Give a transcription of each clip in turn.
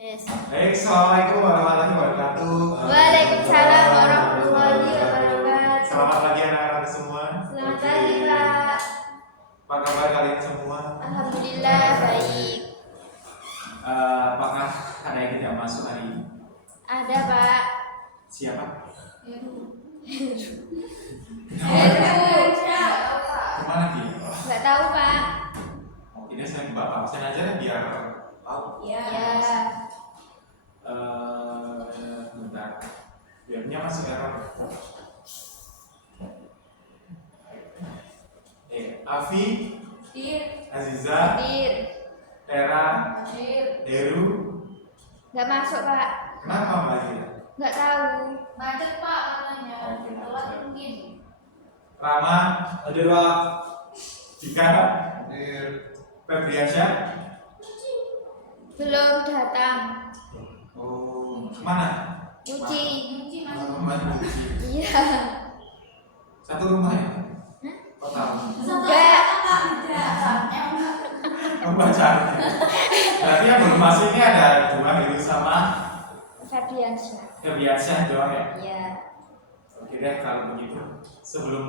Yes. Baik, assalamualaikum warahmatullahi wabarakatuh. Waalaikumsalam warahmatullahi wabarakatuh. Selamat pagi anak-anak semua. Selamat pagi, Pak. Apa kabar kalian semua? Alhamdulillah baik. Apakah ada yang tidak masuk hari ini? Ada, Pak. Siapa? Heru. Kemana dia? Nggak tahu, Pak. Oh, ini saya bapak absen aja biar tahu. Ya. Bentar. Biarnya masih error. Afi, Aziza, Hadir. Tera, Heru. Nggak masuk, Pak. Kenapa Mbak Aziza? Nggak tahu. Macet Pak katanya, Oke. telat mungkin. Rama, hadir Pak. Dika, hadir. Febriansyah. Belum datang. Oh, kemana? Cuci. Kunci masuk. Mas Buci. Iya. Satu rumah ya? Total. Enggak. Membaca. Berarti yang belum masuk ini ada dua Heru sama Febriansyah. Febriansyah doang ya? Iya. Oke deh kalau begitu. Sebelum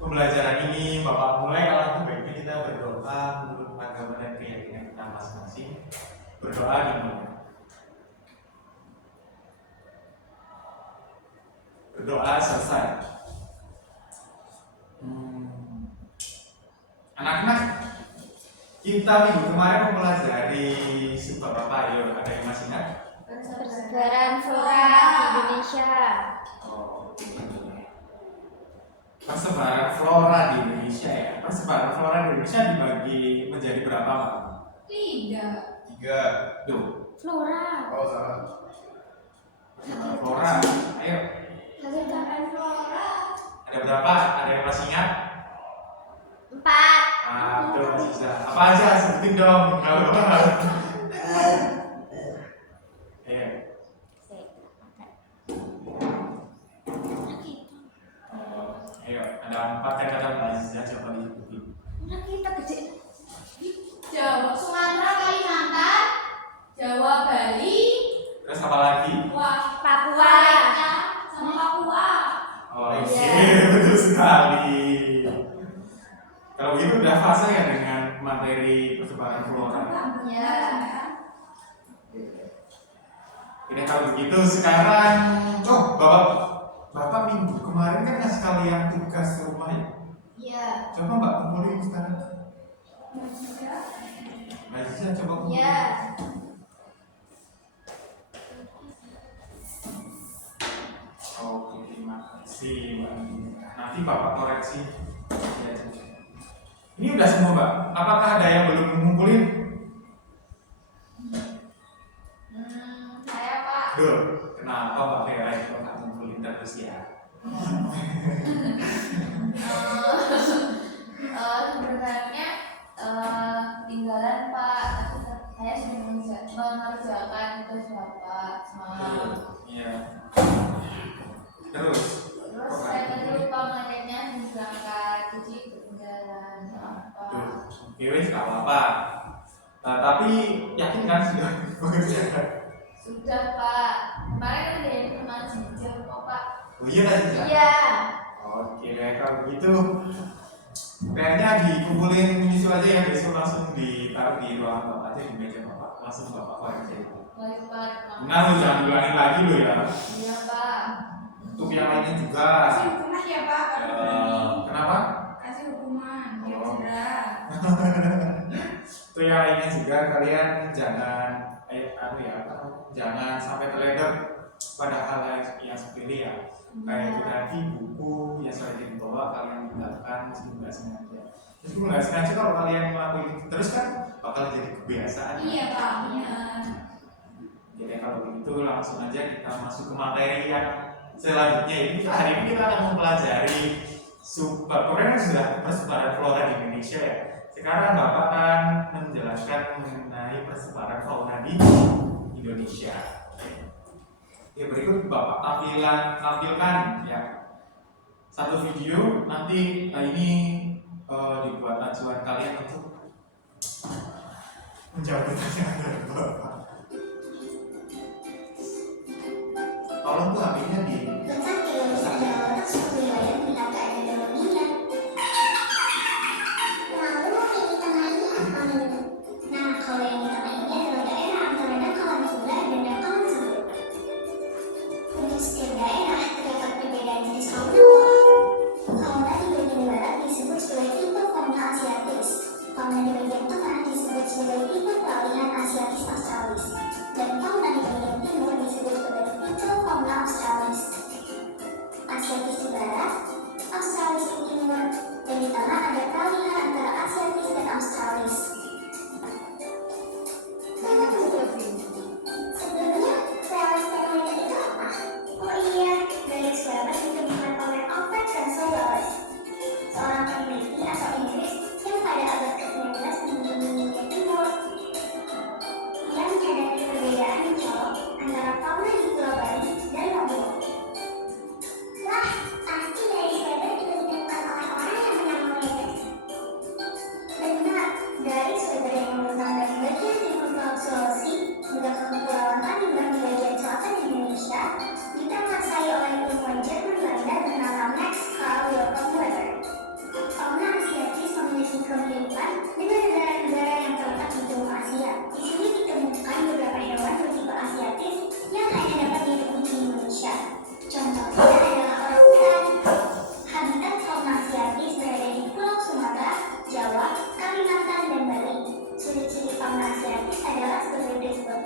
pembelajaran ini Bapak mulai, kalau sebaiknya kita berdoa menurut agama dan keyakinan kita masing-masing. Berdoa gimana? Berdoa selesai. Anak-anak, kita minggu kemarin mempelajari subbab apa? Ayo, ada yang masih ingat? Persebaran flora di Indonesia. Oh, persebaran flora di Indonesia ya. Persebaran flora di Indonesia dibagi menjadi berapa, Pak? Tidak. 3. Tuh. Flora. Oh, salah. Persebaran flora. Ayo. Persebaran flora. Ada berapa? Ada yang masih ingat? 4. Tuh masih bisa. Apa aja? Sebutin dong. Kalau Ayo. Ayo, ada 4 kata Mbak Aziza, coba disebutin. Nah, kita gede. Jawa, Sumatera, Kalimantan, Jawa, Bali, Terus apa lagi? Papua. Malaysia, sama Papua. Oh Iya. iya, betul sekali. Kalau gitu udah fase ya dengan materi persebaran flora. Ya. Oke, kalau begitu sekarang, Bapak minggu kemarin kan ngasih kalian tugas rumah ya. Ya. Coba Mbak kumpulin sekarang. Mbak Aziza coba kumpulin. Ya. Oke, terima kasih Mbak. Nanti Bapak koreksi. Ya. Ini udah semua Mbak. Apakah ada yang belum ngumpulin? Saya Pak. Duh, kenapa Mbak Vera itu nggak ngumpulin terus ya? Sebenarnya tinggalan Pak, tapi saya sudah mengerjakan tugas Bapak semalam. Iya. Terus Saya tadi lupa mengenainya berangkat, jadi ketinggalan Pak. oke wes nggak apa-apa. Tapi yakin kan sudah mengerjakan? Sudah Pak. Kemarin ada yang teman jujur kok Pak. Oh iya tadi sudah. Iya. Oke deh kalau begitu PR-nya dikumpulin nyusul aja ya, besok langsung ditaruh di ruangan Bapak aja di meja Bapak, langsung Bapak koreksi. Baik Pak. Nah lu jangan ulangin lagi lo ya. Iya Pak. Untuk yang lainnya juga. Kasih hukuman ya Pak, Kenapa? kasih hukuman, biar Oh. jerah. Itu yang lainnya juga kalian jangan jangan sampai terleder pada hal yang sepele ya. Kayak itu tadi buku yang sudah dibawa kalian tinggalkan meskipun nggak sengaja. Meskipun nggak sengaja kalau kalian melakukan itu terus kan bakal jadi kebiasaan. Iya Pak, benar. Jadi kalau begitu langsung aja kita masuk ke materi yang selanjutnya. Ini hari ini kita akan mempelajari subbab Korea sudah persebaran flora di Indonesia ya. Sekarang Bapak akan menjelaskan mengenai persebaran fauna di Indonesia. Ya berikut Bapak tampilkan ya satu video, nanti ini dibuat acuan kalian untuk menjawab pertanyaan dari Bapak. Kalau tuh ambilnya di Letak di Indonesia adalah letak suatu wilayah dengan keadaan geologinya. Lalu yang di tengah ini apa nih? Nah, kalau yang di tengah ini adalah daerah antara dangkalan sebelah dan dangkalan sebelah. Untuk setiap daerah terdapat perbedaan jenis fauna. Fauna di bagian barat disebut sebagai tipe fauna asiatis. Fauna di bagian tengah disebut sebagai tipe peralihan asiatis australis. Dan fauna di bagian timur disebut sebagai tipe fauna australis. Asiatis di barat, australis di timur, dan di tengah ada peralihan antara asiatis dan australis. Sebelumnya, Wallace fenomena itu apa? Oh iya, Felix Wallace ditemukan oleh Alfred Russel Wallace, seorang peneliti asal Inggris yang pada abad ke-19 mengunjungi dunia timur. Ia menyadari perbedaan mencolok antara fauna di Pulau Bali dan Lombok. Wah, pasti dari Weber itu ditemukan oleh orang yang bernama Weber. Benar, dari Weber yang membentang dari bagian timur Pulau Sulawesi hingga ke Kepulauan Tanimbar di bagian selatan Indonesia, dikuasai oleh ilmuwan Jerman Belanda bernama Max Carl Wilhelm Weber. Fauna asiatis memiliki kemiripan dengan negara-negara yang terletak di Timur Asia. Di sini ditemukan beberapa hewan bertipe asiatis yang hanya dapat ditemui di Indonesia. Contohnya adalah orangutan. Habitat fauna asiatis berada di Pulau Sumatera, Jawa, Kalimantan, dan Bali. Ciri-ciri fauna asiatis adalah sebagai berikut.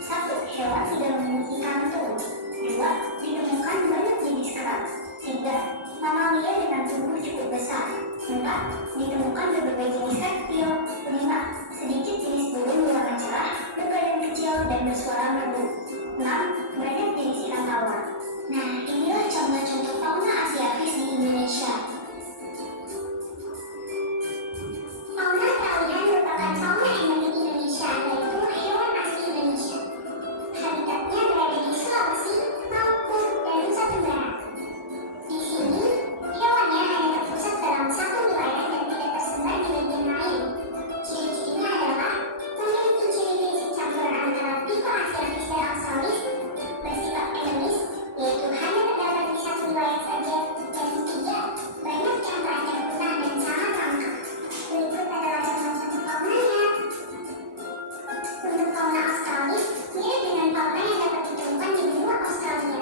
1. Hewan tidak memiliki kantung. 2. Ditemukan banyak jenis kerang. 3. Mamalia dengan tubuh cukup besar. 4. Ditemukan berbagai jenis reptil. 5. Sedikit jenis burung berwarna cerah, berbadan kecil, dan bersuara merdu. 6. Banyak jenis ikan tawar. Nah, inilah contoh-contoh fauna asiatis di Indonesia. Fauna taunan merupakan fauna endemik Indonesia, yaitu hewan asli Indonesia. Habitatnya berada di Sulawesi, Maluku, dan Nusa Tenggara. Di sini, hewannya hanya terpusat dalam satu wilayah dan tidak tersebar di bagian lain. Ciri-cirinya adalah memiliki ciri-ciri campuran antara tipe asiatis dan australis, bersifat endemis, yaitu hanya terdapat di satu wilayah saja, dan 3. Banyak yang terancam punah dan sangat langka. Berikut adalah contoh-contoh faunanya. Untuk fauna australis, mirip dengan fauna yang dapat ditemukan di benua Australia.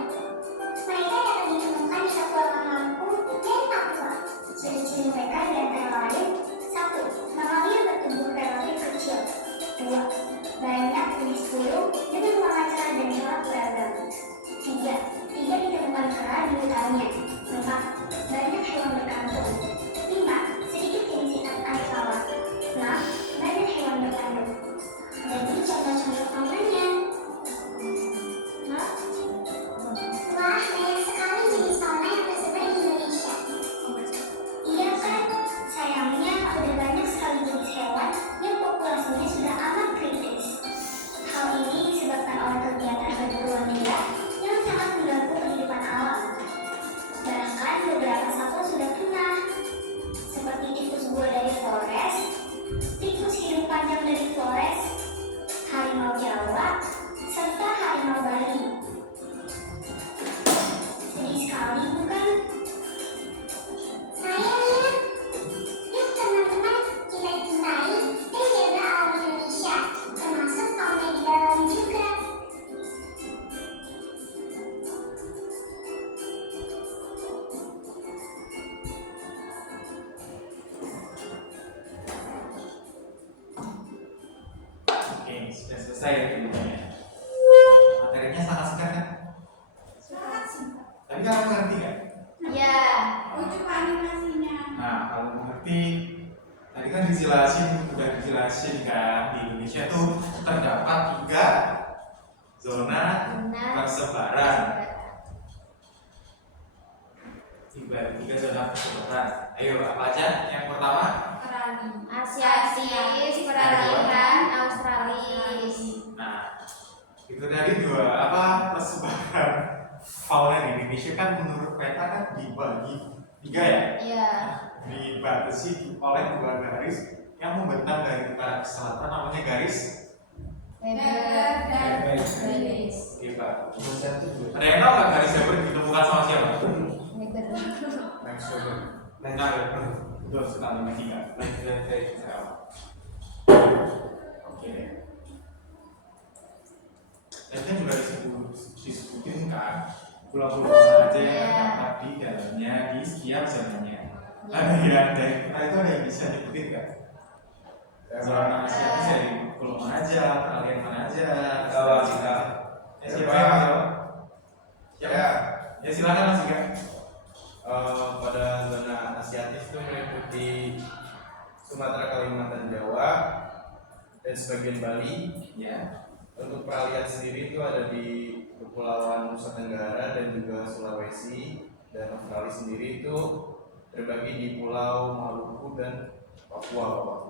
Mereka dapat ditemukan di Kepulauan Maluku dan Papua. Ciri-ciri mereka di antara lain: 1. Mamalia bertubuh relatif kecil. 2. Banyak jenis burung dengan warna cerah dan gelap beragam. 3. Tidak ditemukan kera di hutannya. 4. Banyak hewan berkantung. 5. Sedikit jenis ikan air tawar. 6. Banyak hewan bertanduk. Jadi contoh-contoh faunanya. Wah, banyak sekali jenis fauna yang tersebar di Indonesia. Iya kan? Sayangnya udah banyak sekali jenis hewan yang populasinya sudah amat kritis. Hal ini disebabkan oleh kegiatan perburuan liar yang sangat mengganggu kehidupan alam. Bahkan beberapa satwa sudah punah, seperti tikus buah dari Flores, tikus hidung panjang dari Flores, harimau Jawa, serta harimau Bali. Sedih sekali, bukan? Sayangnya, yuk teman-teman kita cintai dan jaga alam Indonesia, termasuk fauna di dalam juga. Oke, sudah selesai ya videonya. Materinya sangat singkat kan? Sangat singkat. Tapi kamu ngerti nggak? Ya. Oh, coba animasinya. Nah, kalau mengerti, tadi kan udah dijelasin kan di Indonesia tuh terdapat 3 zona persebaran. 3 zona persebaran. Ayo, apa aja? Yang pertama, Asiatis, peralihan, australis. nah itu tadi 2 persebaran fauna di Indonesia kan menurut peta kan dibagi 3 ya? Iya. Dibatasi oleh 2 garis yang membentang dari utara ke selatan, namanya garis Weber dan Garis. Garis. Oke, Pak. Ada yang tahu nggak Nah, betul sekali Mas. Oke. Tadi kan juga disebutin kan pulau-pulau mana aja yang terdapat di dalamnya di setiap zonanya. Ada yang dari kita itu ada yang bisa nyebutin nggak? Zona Asia bisa di pulau mana aja, peralihan mana aja? Kalau kita Siapa yang mau jawab? ya Ya silakan Mas Ika. pada zona Asiatis itu meliputi Sumatera, Kalimantan, Jawa, dan sebagian Bali. Ya. Untuk peralihan sendiri itu ada di Kepulauan Nusa Tenggara dan juga Sulawesi, dan Australia sendiri itu terbagi di Pulau Maluku dan Papua, Bapak.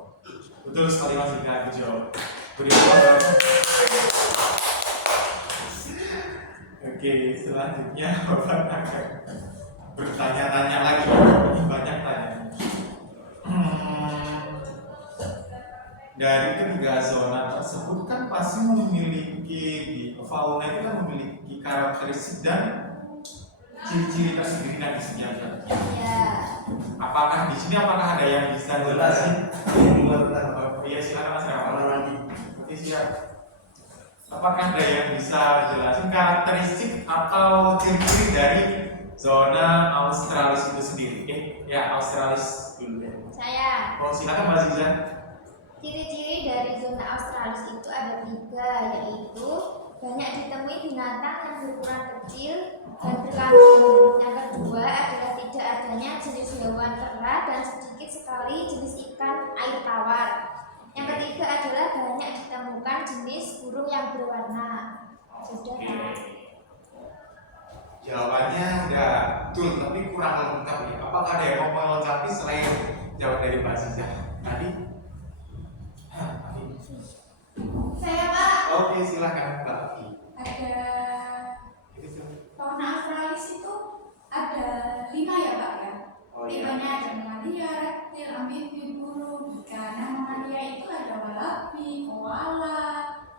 Betul sekali Mas Ika, jawab. Beri aplaus. Oke, selanjutnya Bapak akan bertanya-tanya lagi. Ini banyak tanya. Dari ketiga zona tersebut kan pasti memiliki fauna itu kan memiliki karakteristik dan ciri-ciri tersendiri dan disediakan. Iya. Apakah di sini ada yang bisa jelasin? Iya silakan Mas Rama. lagi. Oke siap. Apakah ada yang bisa jelasin karakteristik atau ciri-ciri dari zona Australis itu sendiri? Ya Australis dulu ya. Saya. Oh silakan Mbak Ziza. Ciri-ciri dari zona Australis itu ada 3, yaitu banyak ditemui binatang yang berukuran kecil dan berkambing. Yang kedua adalah tidak adanya jenis hewan ternak dan sedikit sekali jenis ikan air tawar. Yang ketiga adalah banyak ditemukan jenis burung yang berwarna. Sudah kan? Jawabannya udah betul, tapi kurang lengkap ya. Apakah ada yang mau melengkapi selain jawab dari Mbak Ziza tadi? Saya Pak, Oke silakan Mbak. ada Itu fauna Australis itu ada 5 ya Pak ya. Oh iya. Tipenya ada mamalia, reptil, amfibi, burung, ikan. Nah, mamalia itu ada wallaby, koala,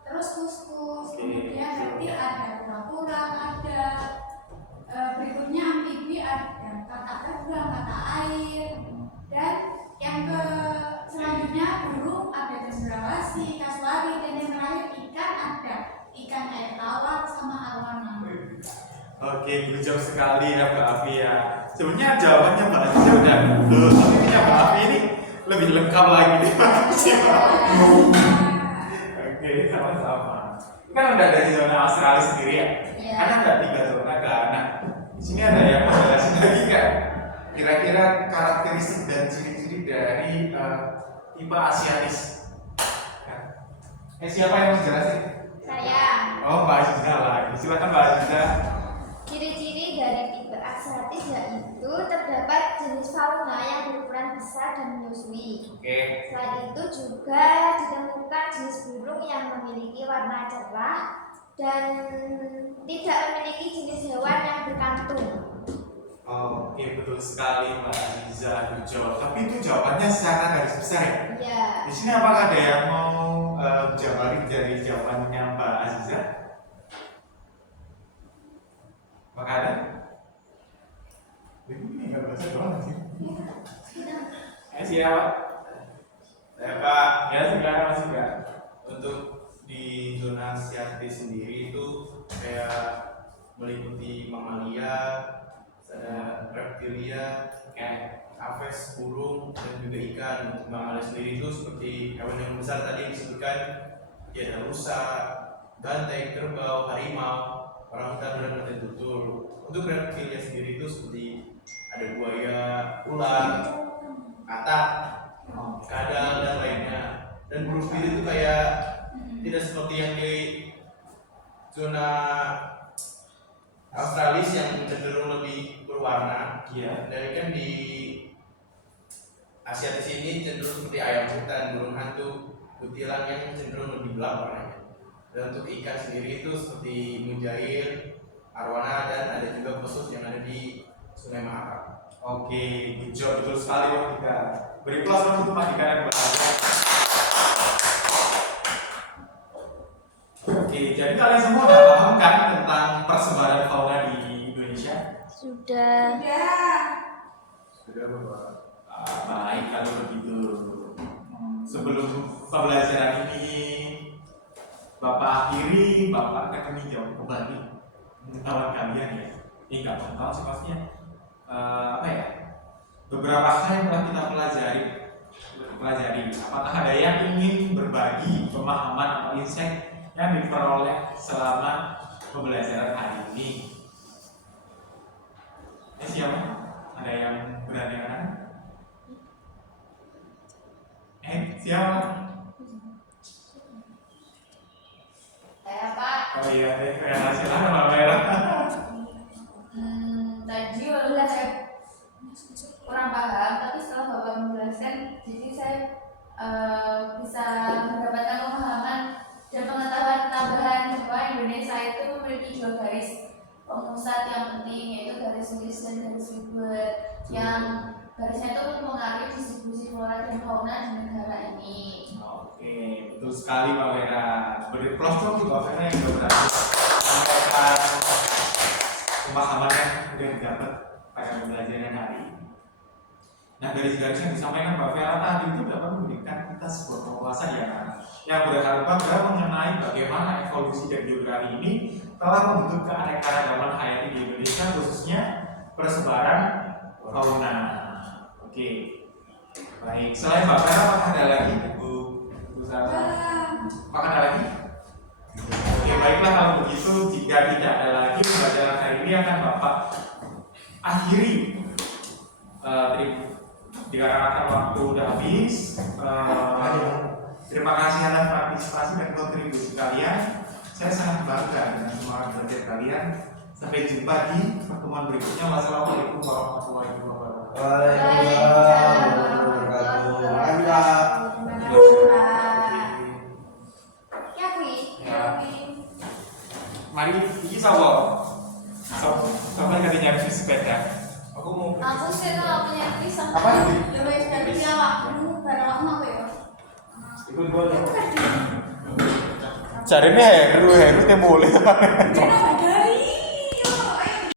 terus kuskus. Kemudian reptil ada kura-kura, ada berikutnya amfibi ada kata terbang, kata air, dan yang ke selanjutnya burung ada cendrawasih, kasuari, dan yang terakhir ikan ada ikan air tawar sama arowana. Oke, bijak sekali ya Mbak Afi ya. Sebenarnya jawabannya Mbak Aziza udah betul, tapi punya Mbak Afi ini lebih lengkap lagi nih Mbak Aziza. Oke, sama-sama. Kan udah dari zona Australia sendiri ya. Iya. Kan ada 3 zona kan. Nah, di sini ada yang mau jelasin lagi kan? Kira-kira karakteristik dan ciri-ciri dari tipe Asiatis. Kan? Siapa yang mau jelasin? Saya. Oh, Mbak Aziza lagi. Silakan Mbak Aziza. Ciri-ciri dari tipe Asiatis yaitu terdapat jenis fauna yang berukuran besar dan menyusui. Oke. Selain itu juga ditemukan jenis burung yang memiliki warna cerah dan tidak memiliki jenis hewan yang berkantung. Oke, betul sekali Mbak Aziza jawab. Tapi itu jawabannya secara garis besar ya. Ya, Di sini apakah ada yang mau jabarin dari jawabannya Mbak Aziza? Apakah ada? Ini nggak baca doang sih. Siapa? Saya Pak, Ya silakan Mas Ika. untuk di zona Asiatis sendiri itu kayak meliputi mamalia, ada reptilia, kayak aves, burung, dan juga ikan. Untuk mamalia sendiri itu seperti hewan yang besar tadi disebutkan, ya ada rusa, banteng, kerbau, harimau, orangutan, dan tutul. Untuk reptilia sendiri itu seperti ada buaya, ular, katak, kadal, dan lainnya. Dan burung sendiri itu kayak tidak seperti yang di zona Australis yang cenderung lebih berwarna. Iya. Dan kan di Asia di sini cenderung seperti ayam hutan, burung hantu, kutilang yang cenderung lebih gelap warnanya. Dan untuk ikan sendiri itu seperti mujair, arwana, dan ada juga khusus yang ada di Sungai Mahakam. Oke, jawab betul sekali Mbak Ika. Beri plus untuk Mbak Ika dan Mbak Aziza. Oke, jadi kalian semua udah paham kan tentang persebaran fauna di Indonesia? sudah. Ya. Sudah Bapak. Baik kalau begitu. Sebelum pembelajaran ini Bapak akhiri, Bapak akan meninjau kembali pengetahuan kalian ya. Ini nggak pengetahuan sih pastinya. Apa ya? Beberapa hal yang telah kita pelajari. Apakah ada yang ingin berbagi pemahaman atau insight yang diperoleh selama pembelajaran hari ini? Siapa? Ada yang berani kan? Siapa? Saya Pak. Oh iya, silakan Mbak Vera. Tadi walaupun saya kurang paham, tapi setelah Bapak menjelaskan, jadi saya bisa mendapatkan pemahaman dan pengetahuan tambahan bahwa Indonesia itu memiliki 2 garis pemusat yang penting, yaitu garis Willis dan garis Wilbur, yang garisnya itu mempengaruhi distribusi flora dan fauna di negara ini. Oke, betul sekali Mbak Vera. Sebagai pelosok Mbak Vera yang sudah berhasil menyampaikan pemahaman yang sudah didapat pada pembelajaran hari ini. Nah, garis-garis yang disampaikan Mbak Vera tadi itu dapat memberikan kita sebuah wawasan yang berharga mengenai bagaimana evolusi dan geografi ini telah membentuk keanekaragaman hayati di Indonesia, khususnya persebaran fauna. Oke, baik. Selain Mbak Vera, apakah ada lagi Bu Sarah? Apakah ada lagi? Oke, baiklah kalau begitu. Jika tidak ada lagi, pembelajaran hari ini akan Bapak akhiri. Dikarenakan waktu sudah habis. Terima kasih atas partisipasi dan kontribusi kalian. Saya sangat bangga dengan semangat belajar kalian. Sampai jumpa di pertemuan berikutnya. Wassalamualaikum warahmatullahi wabarakatuh. Waalaikumsalam warahmatullahi wabarakatuh. Ya kui. Mari, ini sapa? Sapa yang nyari sepeda? Aku mau Aku sih kalau punya pisang. Apa itu? Ya wes dari awakmu, barang awakmu apa ya? ikut boleh. Cari nih Heru teh boleh. Ini